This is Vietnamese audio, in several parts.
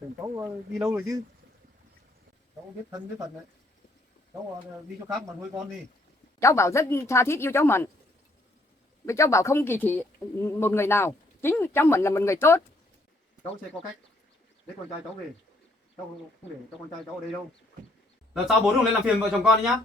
Tưởng cháu đi lâu rồi chứ. Cháu biết thân biết phận đấy. Cháu đi chỗ khác mà nuôi con đi. Cháu bảo rất tha thiết yêu cháu Mận. Vì cháu bảo không kỳ thị một người nào. Chính cháu Mận là một người tốt. Cháu sẽ có cách để con trai cháu về. Cháu không để cho con trai cháu ở đây đâu. Lần sau bố đừng lên làm phiền vợ chồng con đi nhá.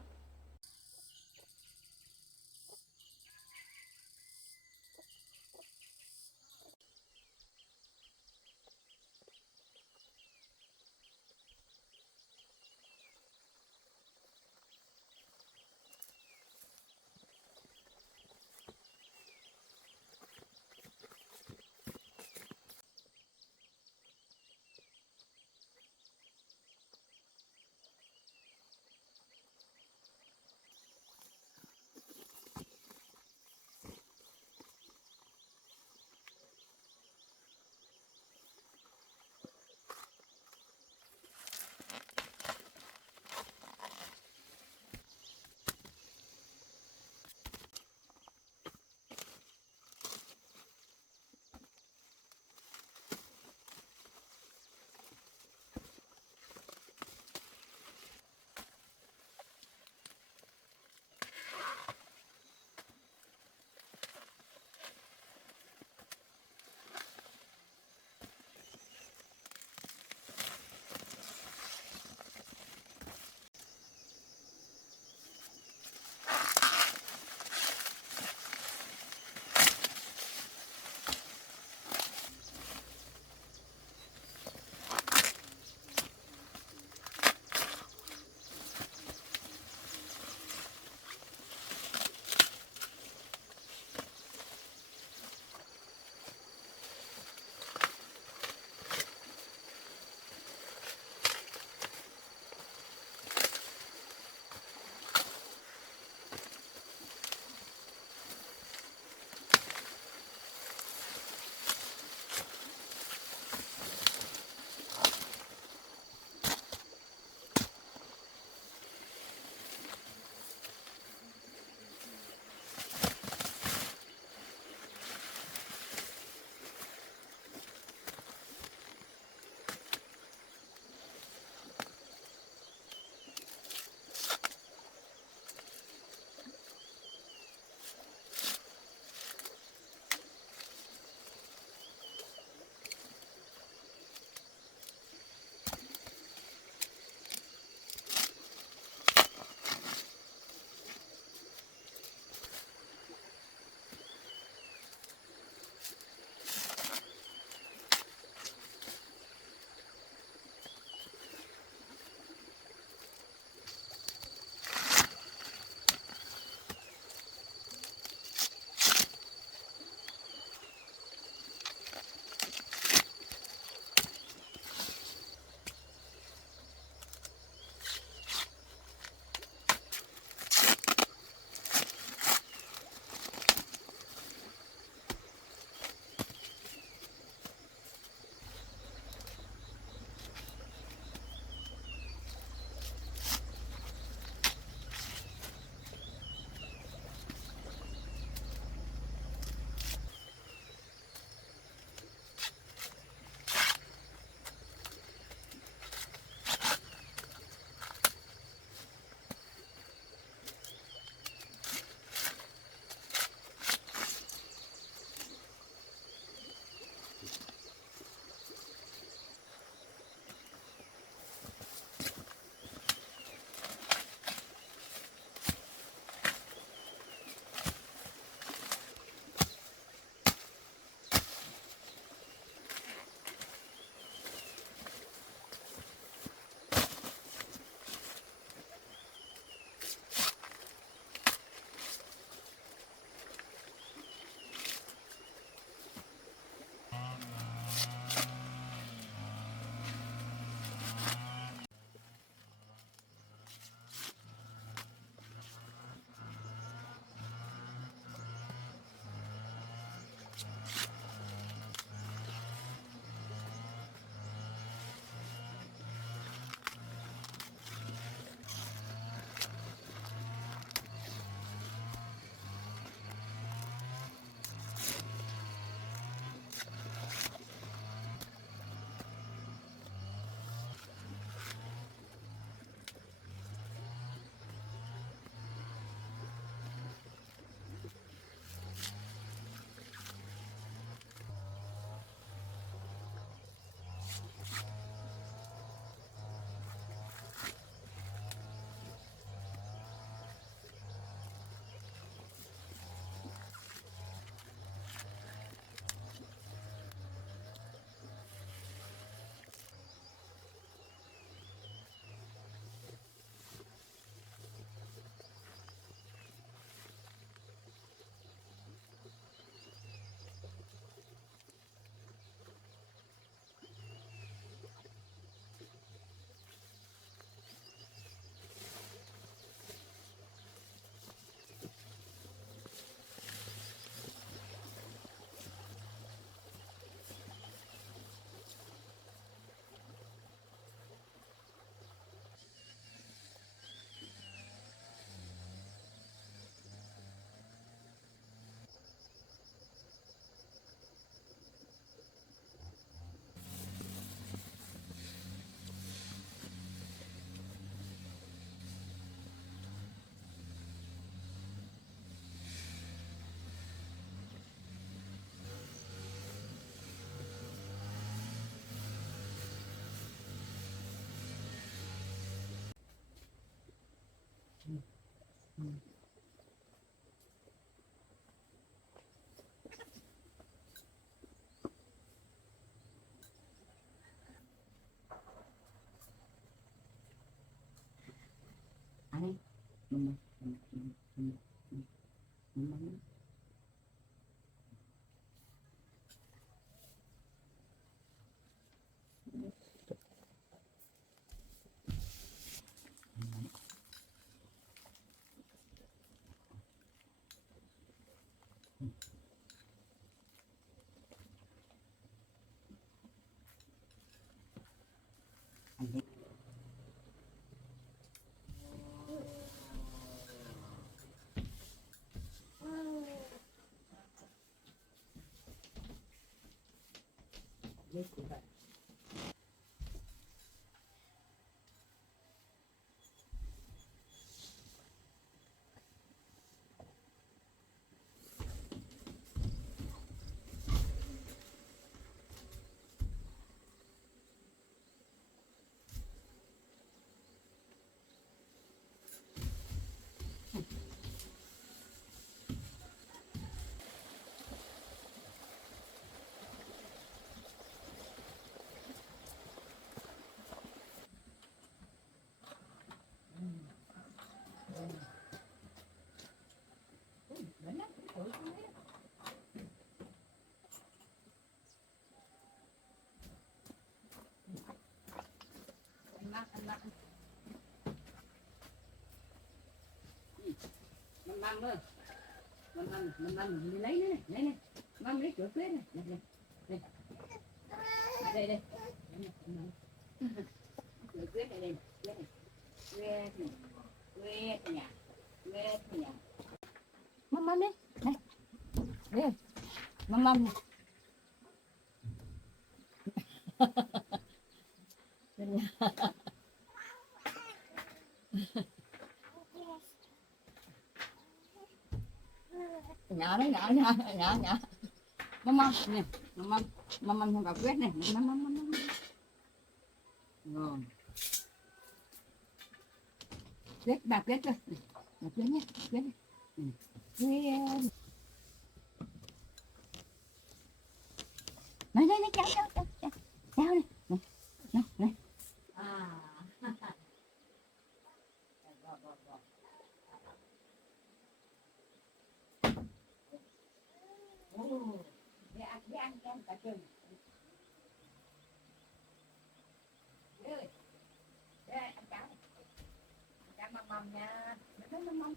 Mâm ơi, mâm đi lấy nữa này, mâm lấy chỗ tuyết này, đây, chỗ tuyết này, tuyết này, mâm đi, này, mâm, nhỏ đấy, nhỏ, mâm nè, mâm không gặp tuyết này, mâm, rồi, tuyết bà tuyết thôi, tuyết nhé, tuyết này, cháu này, để ăn kem cả trường. Đây, ăn cháo này. Ăn cháo mầm nha. Mầm.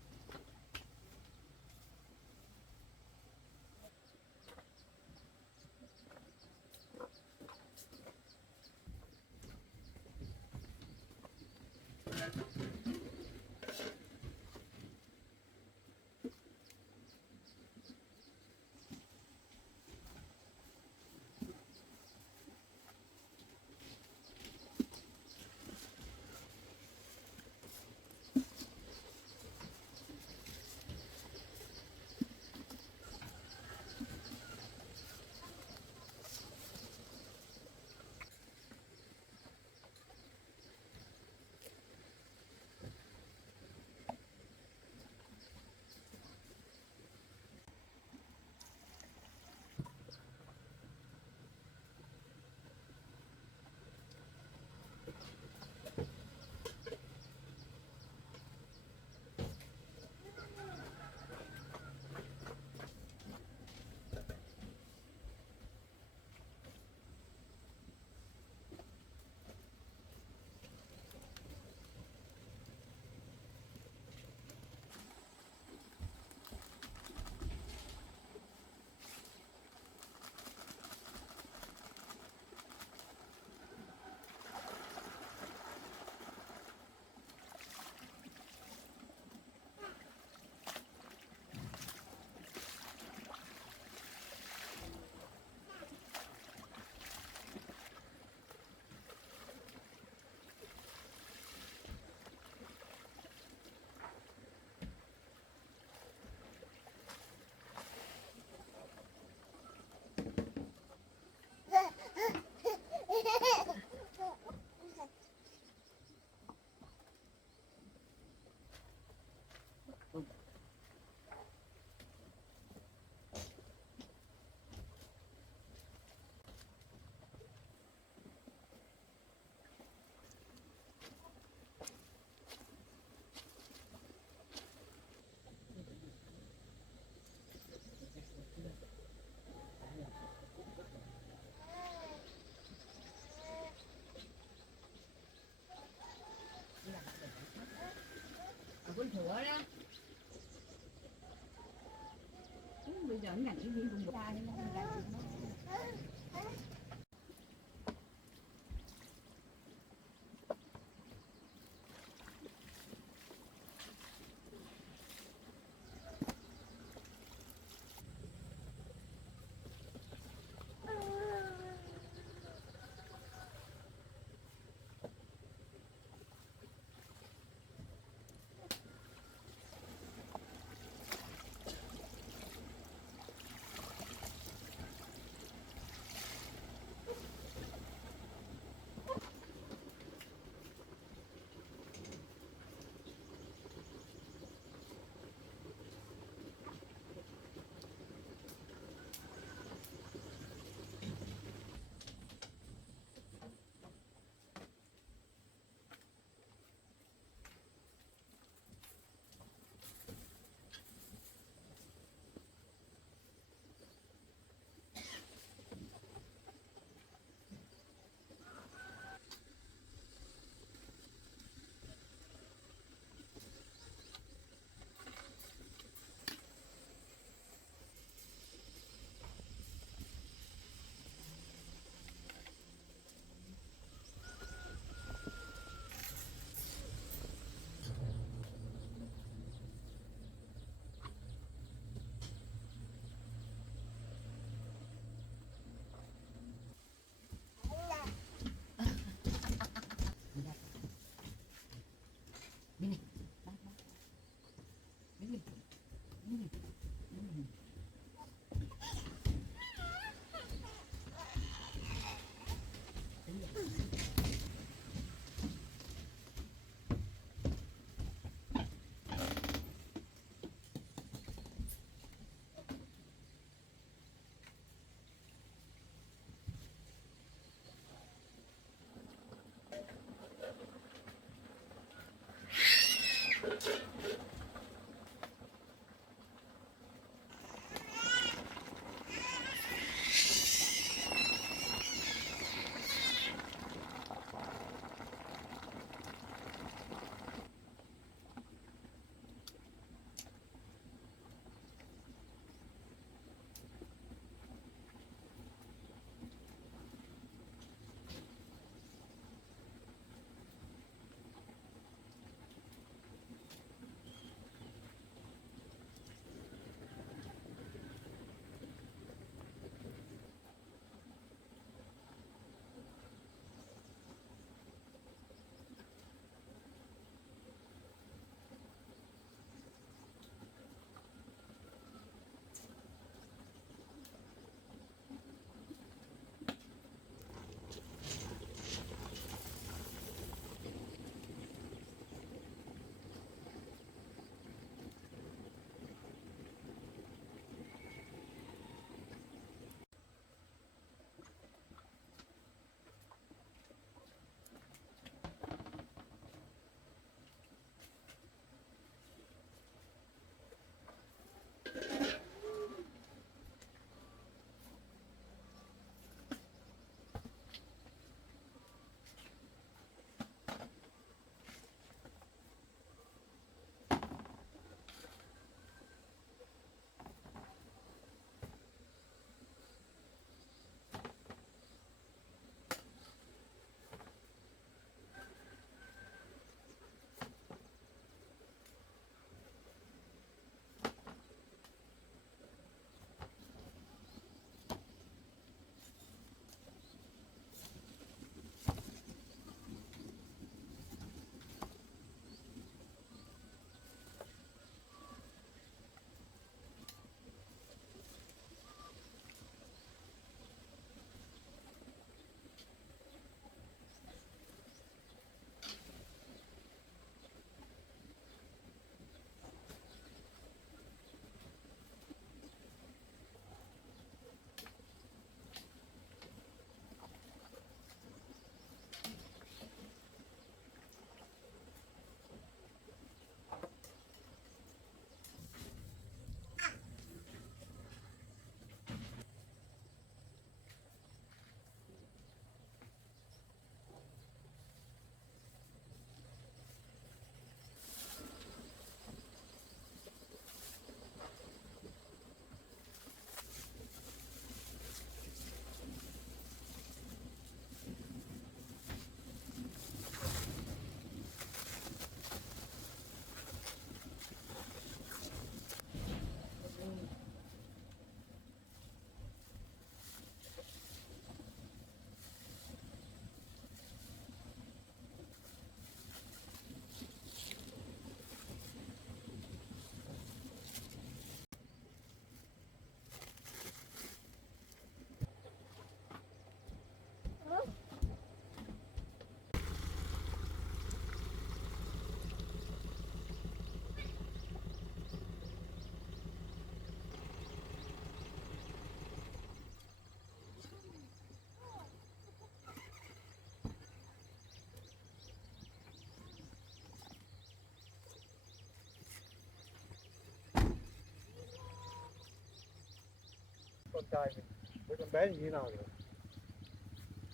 con trai với con bé như thế nào rồi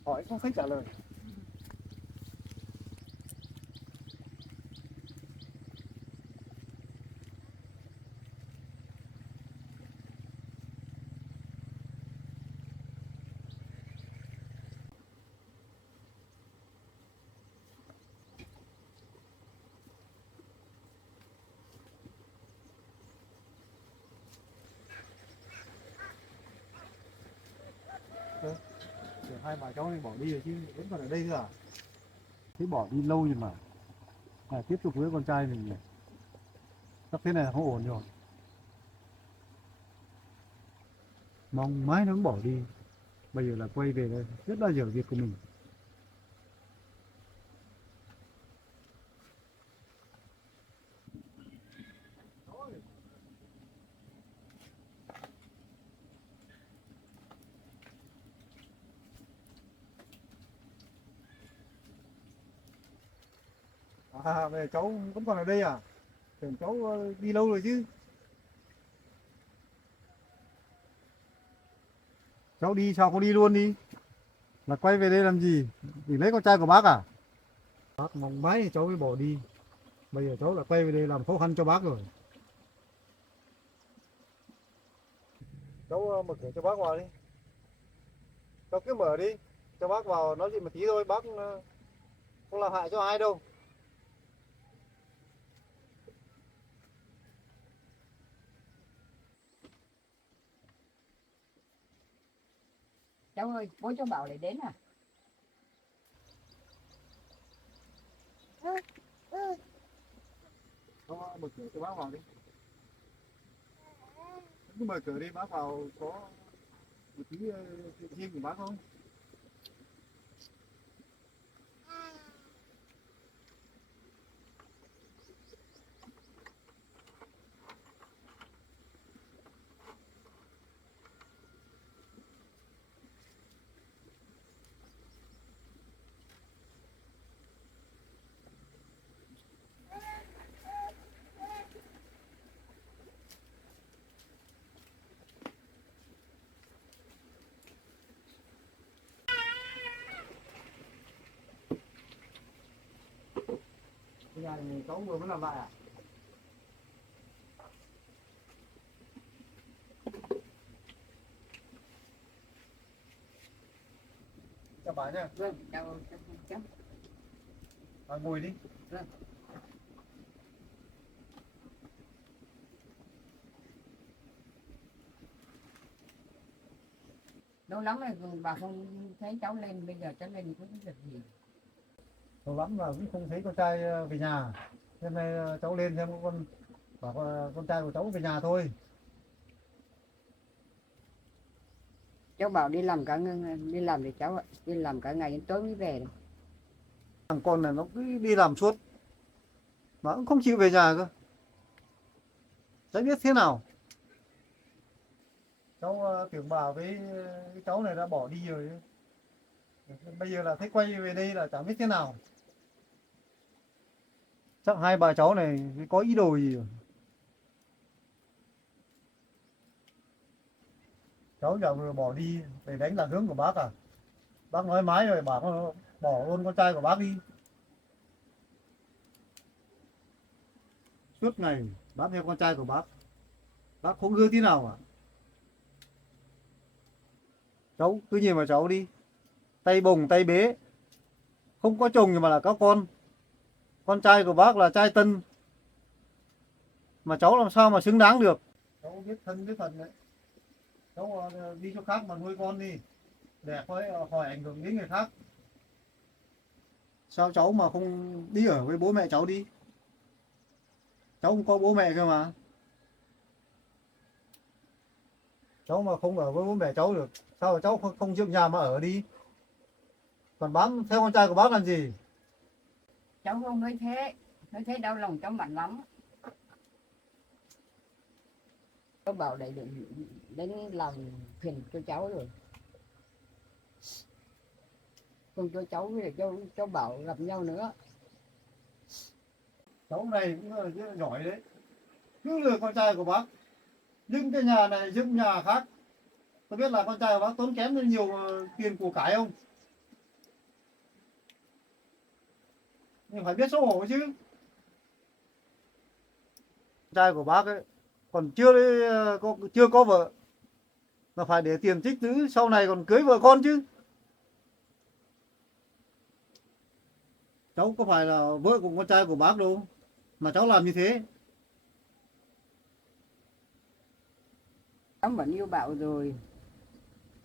hỏi không thấy trả lời. Để hai bà cháu này bỏ đi rồi chứ vẫn còn ở đây nữa à? Thế bỏ đi lâu rồi mà tiếp tục với con trai mình chắc thế này là không ổn rồi. Mong mãi nó cũng bỏ đi, bây giờ là quay về đây rất là dở việc của mình. Về cháu vẫn còn ở đây à? Tưởng cháu đi lâu rồi chứ. Cháu đi sao không đi luôn đi? Là quay về đây làm gì? Để lấy con trai của bác à? Bác mong mãi cháu mới bỏ đi. Bây giờ cháu lại quay về đây làm khó khăn cho bác rồi. Cháu mở cửa cho bác vào đi. Cháu cứ mở đi. Cho bác vào nói chuyện một tí thôi. Bác không làm hại cho ai đâu. Cháu ơi, bố cháu bảo lại đến à? Cháu mở cửa cho bác vào đi. Cứ mở cửa đi, bác vào có một tí chuyện riêng của bác không? Cái nhà này cháu vừa mới làm lại à? Chào bà nha. Vâng, chào cháu. Bà ngồi đi. Vâng. Lâu lắm rồi bà không thấy cháu lên, bây giờ cháu lên có cái việc gì? Lâu lắm mà cũng không thấy con trai về nhà. Hôm nay cháu lên xem bảo con trai của cháu về nhà thôi. Cháu bảo đi làm đi làm thì cháu ạ, đi làm cả ngày đến tối mới về được. Thằng con này nó cứ đi làm suốt mà cũng không chịu về nhà cơ. Chả biết thế nào. Cháu tưởng bà với cái cháu này đã bỏ đi rồi. Bây giờ là thấy quay về đây là chẳng biết thế nào. Chắc hai bà cháu này có ý đồ gì rồi. Cháu giờ vừa bỏ đi để đánh lạc hướng của bác à? Bác nói mãi rồi bảo bỏ luôn con trai của bác đi. Suốt ngày bác theo con trai của bác không ưa tí nào à? Cháu cứ nhìn vào cháu đi, tay bồng tay bế, không có chồng mà là có con trai của bác là trai tân mà cháu làm sao mà xứng đáng được. Cháu biết thân biết phận đấy, cháu đi chỗ khác mà nuôi con đi để khỏi ảnh hưởng đến người khác. Sao cháu mà không đi ở với bố mẹ cháu đi? Cháu không có bố mẹ cơ mà. Cháu mà không ở với bố mẹ cháu được, sao mà cháu không dựng nhà mà ở đi? Còn bám theo con trai của bác làm gì? Cháu không nói thế đau lòng cháu mạnh lắm. Cháu bảo để đến làm phiền cho cháu rồi. Không cho cháu với cháu bảo gặp nhau nữa. Cháu này cũng rất là giỏi đấy, cứ lừa con trai của bác. Nhưng cái nhà này dựng nhà khác, Có biết là con trai của bác tốn kém hơn nhiều tiền của cải không? Nhưng phải biết xấu hổ chứ. Con trai của bác ấy còn chưa có vợ mà phải để tiền tích trữ sau này còn cưới vợ con chứ. Cháu có phải là vợ của con trai của bác đâu mà cháu làm như thế. Cháu Mận yêu Bảo rồi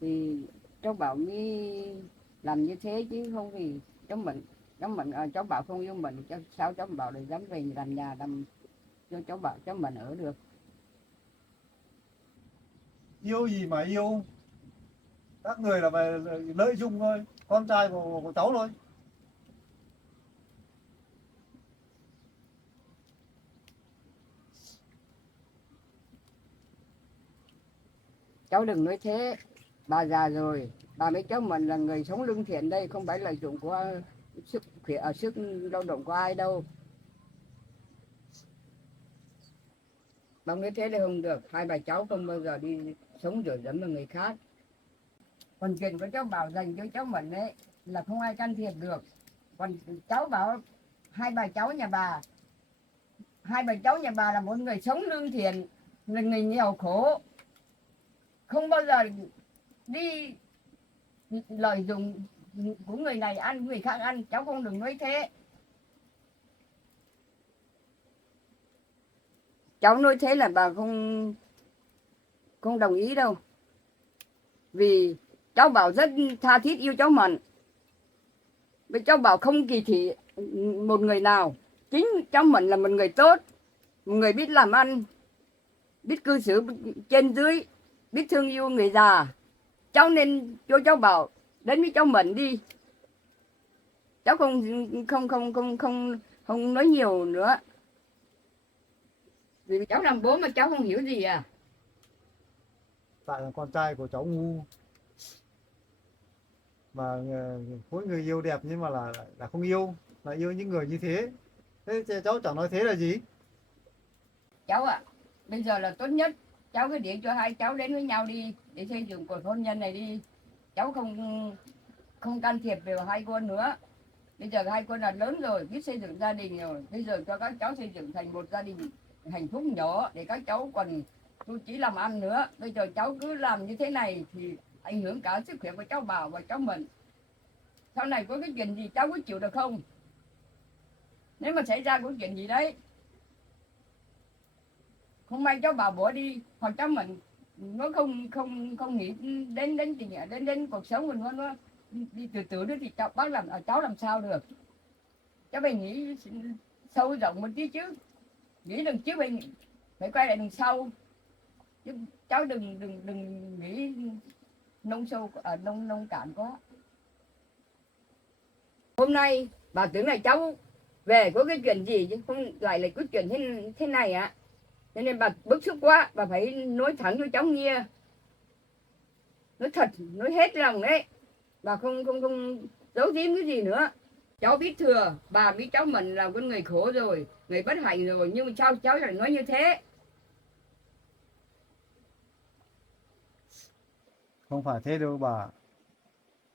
thì cháu Bảo mới làm như thế, chứ không thì cháu Bảo không yêu mình, sao cháu Bảo lại dám về làm nhà làm cho cháu Mận ở được. Yêu gì mà yêu, các người là về lợi dụng thôi con trai của cháu thôi. Cháu đừng nói thế, bà già rồi, bà với cháu Mận là người sống lương thiện đây, không phải lợi dụng của sức lao động của ai đâu. Bà nói thế là không được, hai bà cháu không bao giờ đi sống dựa dẫm vào người khác. Còn chuyện của cháu Bảo dành cho cháu Mận ấy là không ai can thiệp được. Còn cháu bảo hai bà cháu nhà bà là một người sống lương thiện, là người nghèo khổ, không bao giờ đi lợi dụng của người này ăn người khác ăn. Cháu không đừng nói thế. Cháu nói thế là bà không đồng ý đâu. Vì cháu Bảo rất tha thiết yêu cháu Mận. Vì cháu Bảo không kỳ thị một người nào. Chính cháu Mận là một người tốt, một người biết làm ăn, biết cư xử trên dưới, biết thương yêu người già. Cháu nên cho cháu Bảo đến với cháu Mận đi. Cháu không nói nhiều nữa. Vì cháu làm bố mà cháu không hiểu gì à. Tại là con trai của cháu ngu mà mỗi người yêu đẹp nhưng mà là không yêu, là yêu những người như thế. Thế cháu chẳng nói thế là gì. Cháu ạ, bây giờ là tốt nhất cháu cứ để cho hai cháu đến với nhau đi, để xây dựng cuộc hôn nhân này đi. Cháu không can thiệp vào hai con nữa. Bây giờ hai con là lớn rồi, biết xây dựng gia đình rồi. Bây giờ cho các cháu xây dựng thành một gia đình hạnh phúc nhỏ, để các cháu còn tu chỉ làm ăn nữa. Bây giờ cháu cứ làm như thế này thì ảnh hưởng cả sức khỏe của cháu Bảo và cháu Mận. Sau này có cái chuyện gì cháu có chịu được không? Nếu mà xảy ra có chuyện gì đấy, không may cháu Bảo bỏ đi, hoặc cháu Mận nó không nghĩ đến tình đến cuộc sống của nó đi từ từ nữa thì cháu làm sao được. Cháu phải nghĩ sâu rộng một tí chứ, nghĩ đằng trước phải quay lại đằng sau, chứ cháu đừng nghĩ nông sâu ở nông cạn quá. Hôm nay bà tưởng là cháu về có cái chuyện gì chứ không lại là có chuyện thế này ạ. Cho nên bà bức xúc quá, bà phải nói thẳng cho cháu nghe, nói thật, nói hết lòng đấy. Bà không giấu giếm cái gì nữa. Cháu biết thừa, bà biết cháu mình là con người khổ rồi, người bất hạnh rồi, nhưng mà sao cháu lại nói như thế? Không phải thế đâu bà.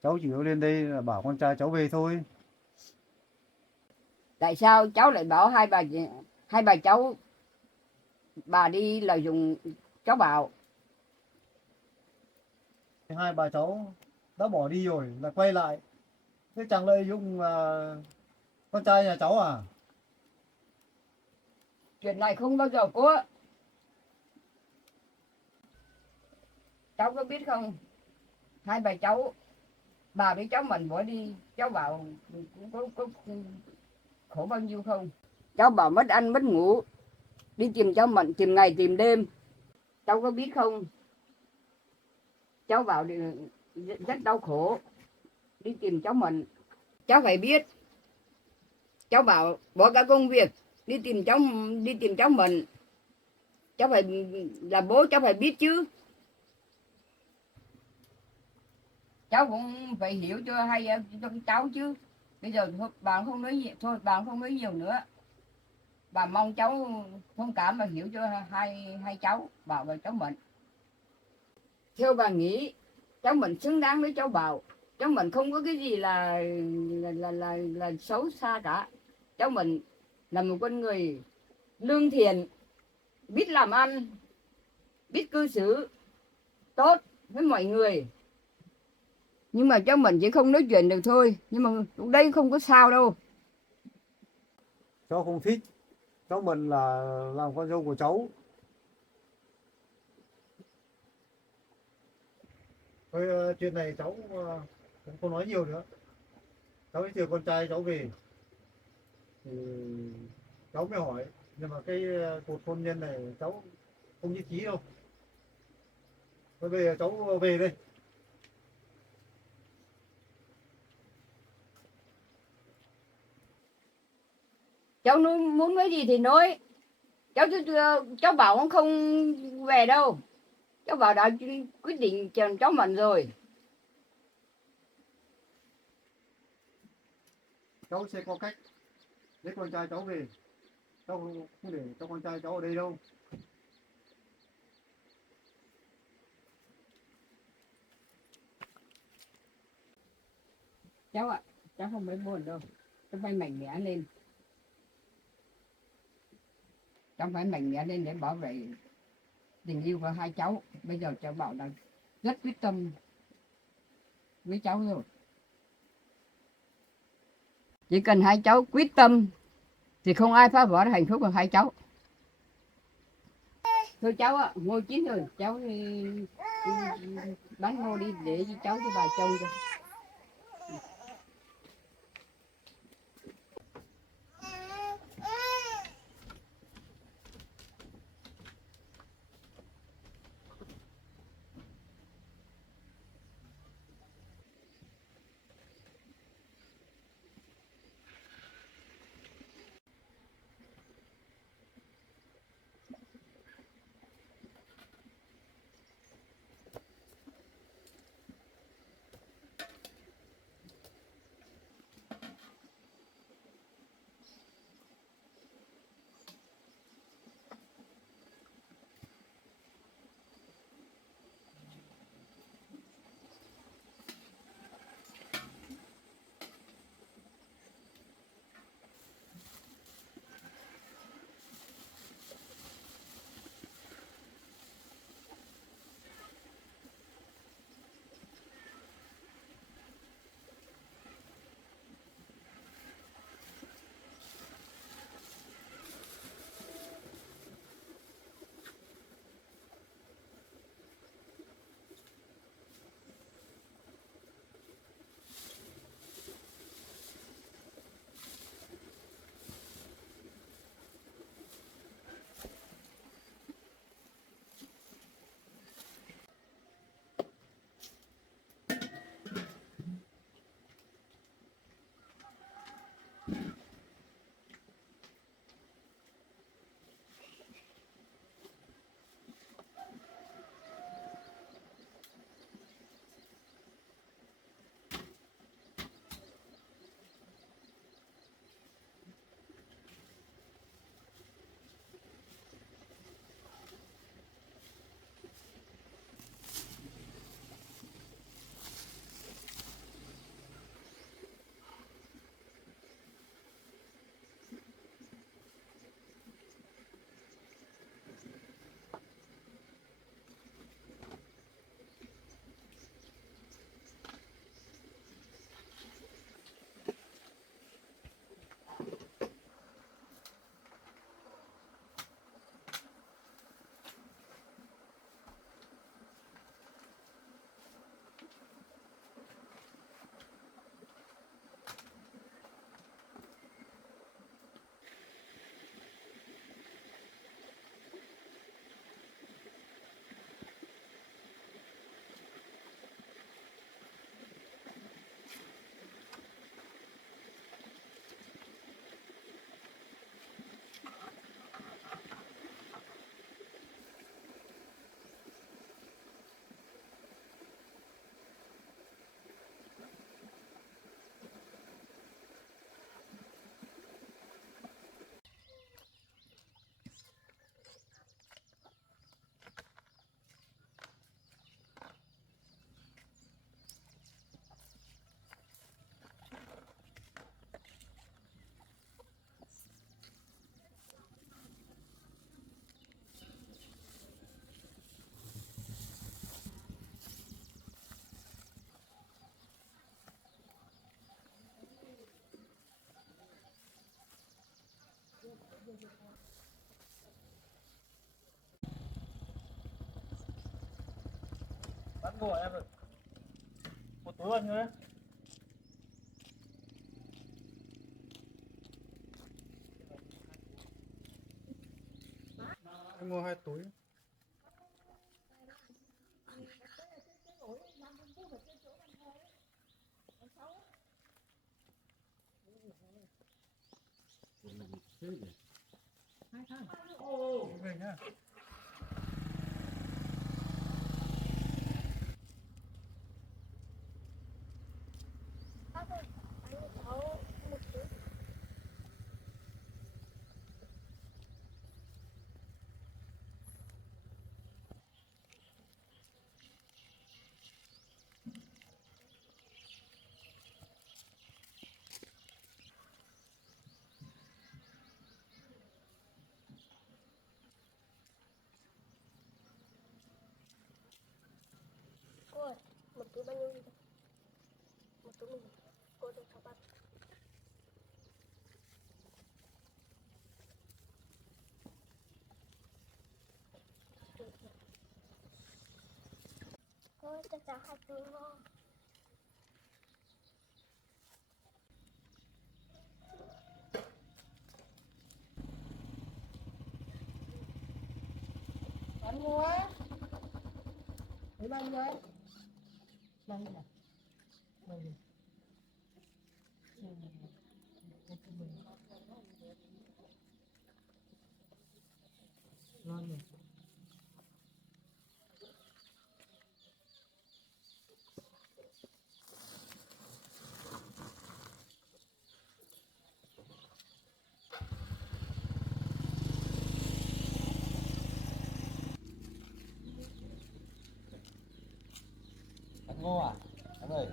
Cháu chỉ có lên đây là bảo con trai cháu về thôi. Tại sao cháu lại bảo hai bà cháu bà đi lợi dụng cháu Bảo? Hai bà cháu đã bỏ đi rồi là quay lại. Thế chẳng lợi dụng con trai nhà cháu à? Chuyện này không bao giờ có. Cháu có biết không, hai bà cháu, bà với cháu mình bỏ đi, cháu Bảo có khổ bao nhiêu không? Cháu Bảo mất ăn mất ngủ, đi tìm cháu Mận tìm ngày tìm đêm. Cháu có biết không, cháu Bảo rất đau khổ đi tìm cháu Mận. Cháu phải biết, cháu Bảo bỏ cả công việc đi tìm cháu Mận. Cháu phải là bố, cháu phải biết chứ. Cháu cũng phải hiểu cho cháu chứ. Bây giờ bạn không nói nhiều, thôi bạn không nói nhiều nữa. Bà mong cháu thông cảm và hiểu cho hai cháu Bảo và cháu Mận. theo bà nghĩ cháu mình xứng đáng với cháu Bảo. Cháu mình không có cái gì là xấu xa cả. Cháu mình là một con người lương thiện, biết làm ăn, biết cư xử tốt với mọi người. Nhưng mà cháu mình chỉ không nói chuyện được thôi. Nhưng mà đây không có sao đâu. Cháu không thích. Cháu mình là làm con dâu của cháu. Thôi chuyện này cháu cũng không nói nhiều nữa. Cháu chỉ chờ con trai cháu về thì cháu mới hỏi. Nhưng mà cái cuộc hôn nhân này cháu không nhất trí đâu. Thôi bây giờ cháu về đây. Cháu muốn nói gì thì nói. Cháu bảo không về đâu. Cháu bảo đã quyết định chồng cháu mình rồi. Cháu sẽ có cách lấy con trai cháu về. Cháu không để cho con trai cháu ở đây đâu. Cháu ạ, cháu không phải buồn đâu. Cháu phải mạnh mẽ lên. Cháu phải mạnh mẽ lên để bảo vệ tình yêu của hai cháu. Bây giờ cháu bảo là rất quyết tâm với cháu rồi. Chỉ cần hai cháu quyết tâm thì không ai phá vỡ hạnh phúc của hai cháu. Thôi cháu ạ, ngô chín rồi, cháu bán ngô đi để cho cháu cho bà trông cho. Bắn ngồi em ơi. Một túi bao nhiêu đấy? Em mua 2 túi. Về nhá. Bác ơi, anh cho cháu một túi. Cô ơi, một túi bao nhiêu đi? Một túi mình cô cho cháu bác. Cô ơi, cho cháu 2 túi ngon. Bán mua lấy bao nhiêu ấy? Bao nhiêu này? Bao nhiêu? Ngon nhỉ? Anh Ngô à? Em ơi,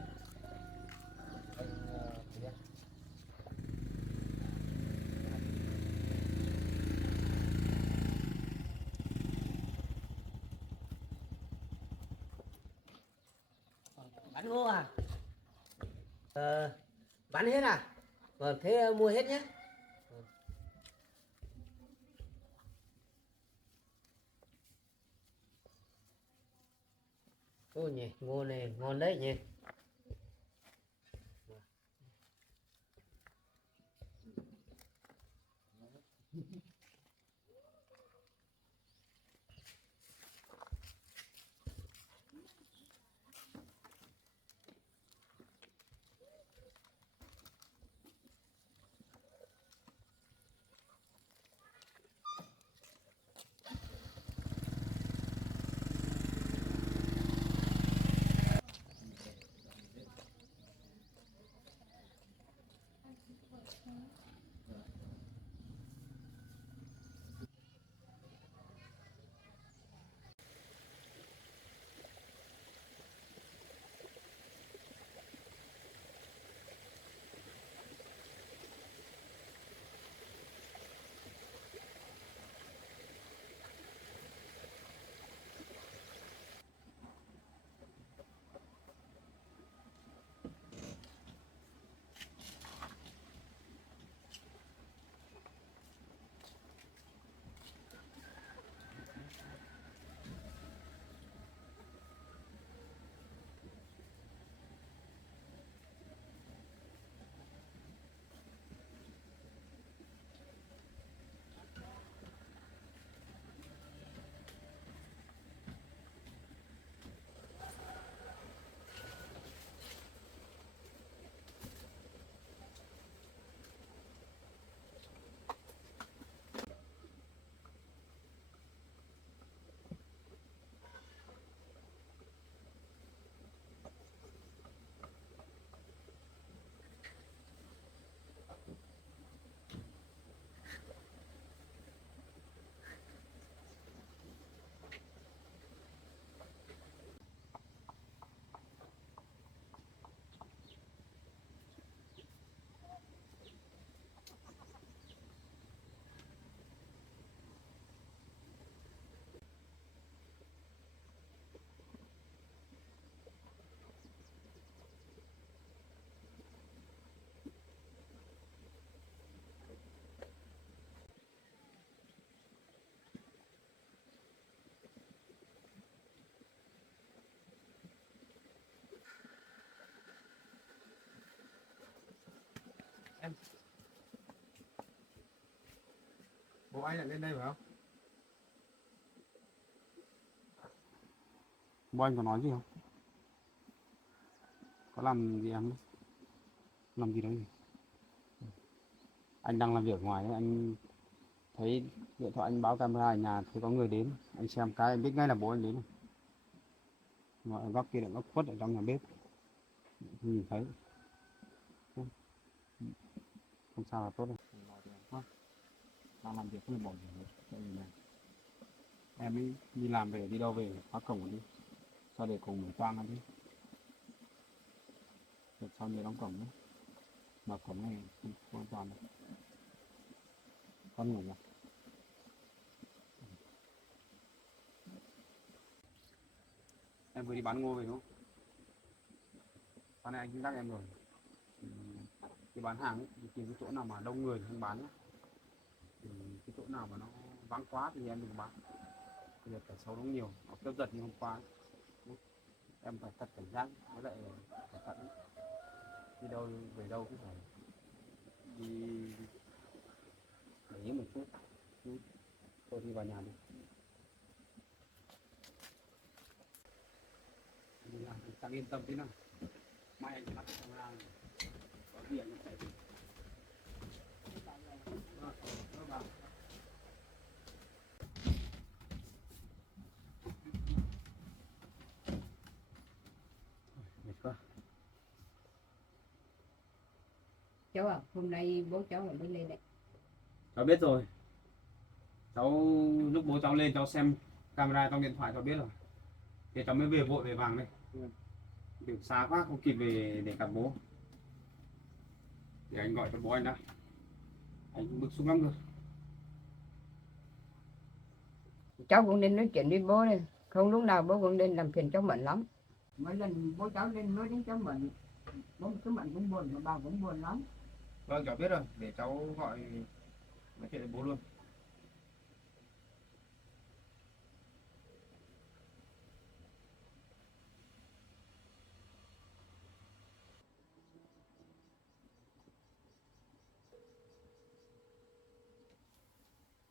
anh gì đấy? Bán Ngô à? Bán hết à? Vâng, thế mua hết nhé. Ôi nhỉ, ngô này ngon đấy nhỉ. Bố anh lại lên đây phải không? Bố anh có nói gì không? Có làm gì em không? Làm gì đó gì? Anh đang làm việc ở ngoài đấy, anh thấy điện thoại anh báo camera ở nhà thấy có người đến, anh xem cái anh biết ngay là bố anh đến rồi. Ngồi ở góc kia lại góc khuất ở trong nhà bếp, nhìn thấy. Không sao là tốt rồi. Đang làm việc không được bỏ gì này. Em ấy đi làm về đi đâu về khóa cổng đi, sao để cùng mở toang ra đi. Được sau nhớ đóng cổng nữa, mở cổng này không an toàn đâu. Con ngủ rồi. Em vừa đi bán ngô về đúng không? Hôm nay anh cũng nhắc em rồi. Đi bán hàng ấy, đi tìm cái chỗ nào mà đông người không bán nhé. Cái chỗ nào mà nó vắng quá thì em đừng bán. Bây giờ kẻ xấu nó nhiều, nó cướp giật như hôm qua ấy. Em phải thật cảnh giác với lại cẩn thận. Đi đâu về đâu cũng phải đi để ý một chút. Tôi đi vào nhà đi. Đi làm thì tăng yên tâm tí nào. Mai anh bắt camera này. Có điện nó chạy đi. Vâng. Mệt quá. Cháu à, hôm nay bố cháu là mới lên đấy. Cháu biết rồi. Cháu lúc bố cháu lên cháu xem camera trong điện thoại cháu biết rồi. Thì cháu mới về vội về vàng đây. Đường xa quá không kịp về để gặp bố. Để anh gọi cho bố anh đã. Anh bức xúc lắm rồi. Cháu cũng nên nói chuyện với bố đây. Không lúc nào bố cũng nên làm phiền cháu Mận lắm. Mỗi lần bố cháu lên nói đến cháu Mận, bố cháu Mận cũng buồn, mà bà cũng buồn lắm. Vâng cháu biết rồi, để cháu gọi nói chuyện với bố luôn.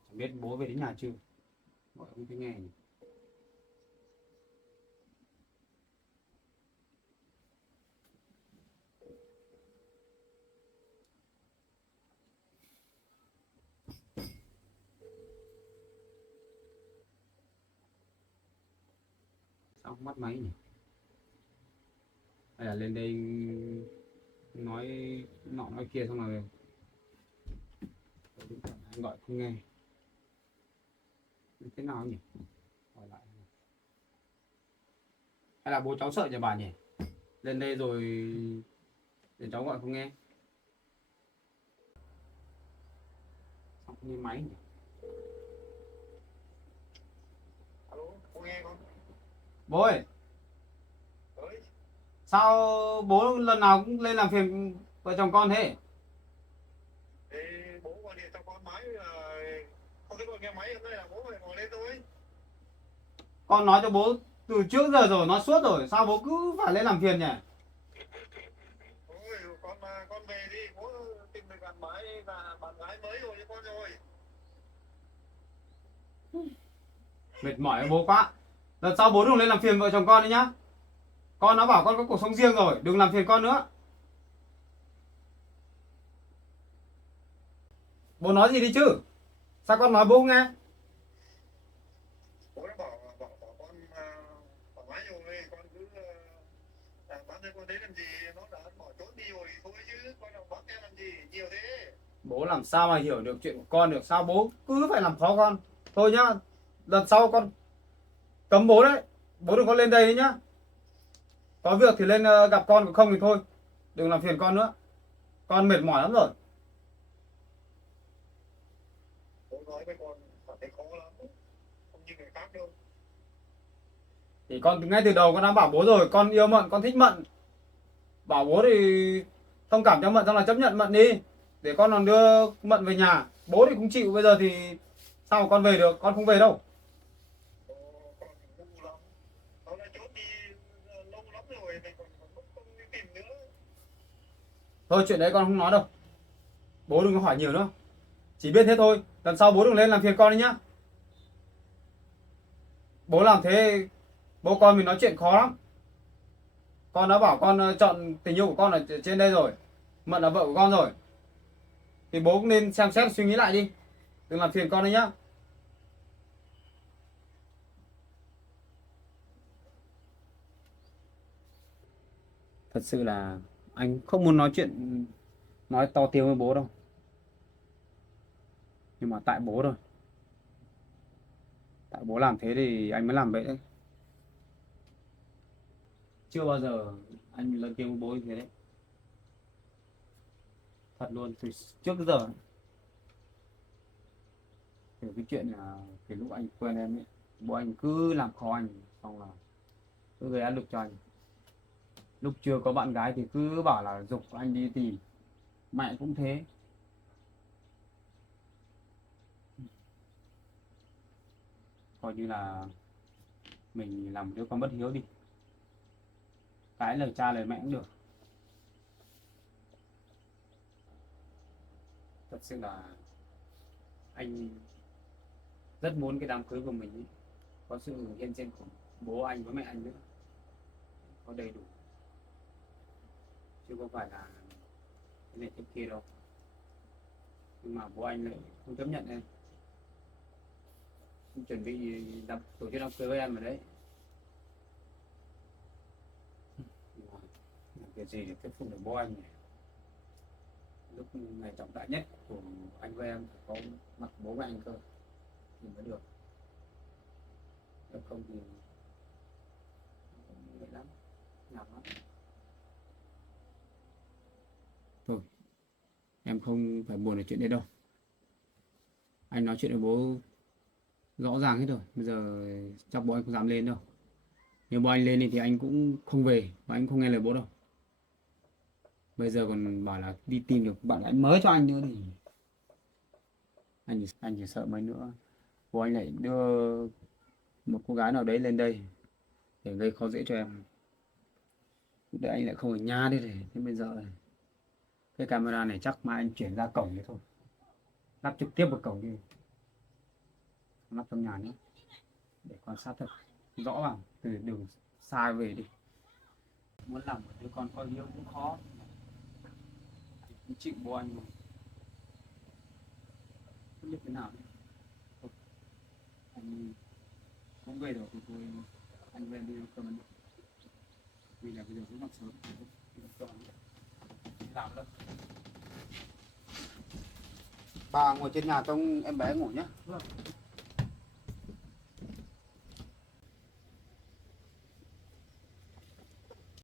Chẳng biết bố về đến nhà chưa? Gọi không thấy nghe nhỉ? Sao không bắt máy nhỉ? Hay là lên đây nói nọ nói kia xong rồi anh gọi không nghe. Thế nào nhỉ? Hỏi lại. Hay là bố cháu sợ nhà bà nhỉ? Lên đây rồi để cháu gọi không nghe. Sao không nghe máy nhỉ? Alo, cô nghe con? Bố ơi, Ơi, sao bố lần nào cũng lên làm phiền vợ chồng con thế? thì bố gọi điện cho con máy không thấy con nghe máy hôm nay là bố phải ngồi lên thôi. Con nói cho bố từ trước giờ rồi, nói suốt rồi, sao bố cứ phải lên làm phiền nhỉ? Ôi, con về đi, bố tìm được bạn máy và bạn gái mới rồi cho con rồi. Mệt mỏi với bố quá. Lần sau bố đừng lên làm phiền vợ chồng con đấy nhá. Con nó bảo con có cuộc sống riêng rồi, đừng làm phiền con nữa. Bố nói gì đi chứ? Sao con nói bố không nghe? Bố đã bảo con thoải mái rồi, con cứ bán cho con đấy làm gì, nó đã bỏ trốn đi rồi thôi chứ, con nào bắt em làm gì, nhiều thế. Bố làm sao mà hiểu được chuyện của con được, sao bố cứ phải làm khó con. Thôi nhá, lần sau con cấm bố đấy. Bố đừng có lên đây đấy nhá. Có việc thì lên gặp con, còn không thì thôi. Đừng làm phiền con nữa. Con mệt mỏi lắm rồi. Bố nói với con cảm thấy khó lắm, không như người khác đâu. Thì con ngay từ đầu con đã bảo bố rồi, con yêu Mận, con thích Mận. Bảo bố thì thông cảm cho Mận, xong là chấp nhận Mận đi. Để con còn đưa Mận về nhà. Bố thì cũng chịu, bây giờ thì sao mà con về được, con không về đâu. Con ngu lắm, nó đã trốn đi lâu lắm rồi, mình còn không đi tìm nữa. Thôi chuyện đấy con không nói đâu. Bố đừng có hỏi nhiều nữa. Chỉ biết thế thôi. Lần sau bố đừng lên làm phiền con đi nhá. Bố làm thế bố con mình nói chuyện khó lắm. Con đã bảo con chọn tình yêu của con ở trên đây rồi. Mận là vợ của con rồi. Thì bố cũng nên xem xét suy nghĩ lại đi. Đừng làm phiền con đấy nhá. Thật sự là anh không muốn nói chuyện nói to tiếng với bố đâu. Nhưng mà tại bố thôi. Tại bố làm thế thì anh mới làm vậy đấy. Chưa bao giờ anh lớn tiếng với bố như thế đấy. Thật luôn, từ trước tới giờ. Từ cái chuyện là cái lúc anh quen em ấy, bố anh cứ làm khó anh, xong là cứ gây áp lực cho anh. Lúc chưa có bạn gái thì cứ bảo là giục anh đi tìm. Mẹ cũng thế. Coi như là mình làm một đứa con bất hiếu đi. Cái lời cha lời mẹ cũng được. Thật sự là anh rất muốn cái đám cưới của mình ý, có sự hiện diện của bố anh với mẹ anh nữa, có đầy đủ, chứ không phải là cái này cái kia đâu. Nhưng mà bố anh lại không chấp nhận em. Anh chuẩn bị tổ chức đám cưới với em ở đấy. Làm việc gì để thuyết phục được bố anh này. Lúc ngày trọng đại nhất của anh với em phải có mặt bố với anh cơ thì mới được. Nếu không thì không dễ lắm, nhọc lắm. Thôi, em không phải buồn về chuyện đấy đâu. Anh nói chuyện với bố rõ ràng hết rồi. Bây giờ chắc bố anh không dám lên đâu. Nếu bố anh lên thì anh cũng không về và anh không nghe lời bố đâu. Bây giờ còn bảo là đi tìm được bạn gái mới cho anh nữa thì anh chỉ sợ mấy nữa bố anh lại đưa một cô gái nào đấy lên đây để gây khó dễ cho em. Lúc đấy anh lại không ở nhà đấy để thế bây giờ cái camera này chắc mai anh chuyển ra cổng đấy thôi, lắp trực tiếp vào cổng đi, lắp trong nhà nhé, để quan sát thật rõ vào từ đường xa về đi. Muốn làm một đứa con có hiếu cũng khó, anh chịu bố anh rồi, không biết thế nào nữa. Thôi, anh cũng về rồi thì thôi anh về đi ăn cơm ăn. Vì là bây giờ cũng còn sớm thì không làm đâu. Bà ngồi trên nhà trông em bé ngủ nhé.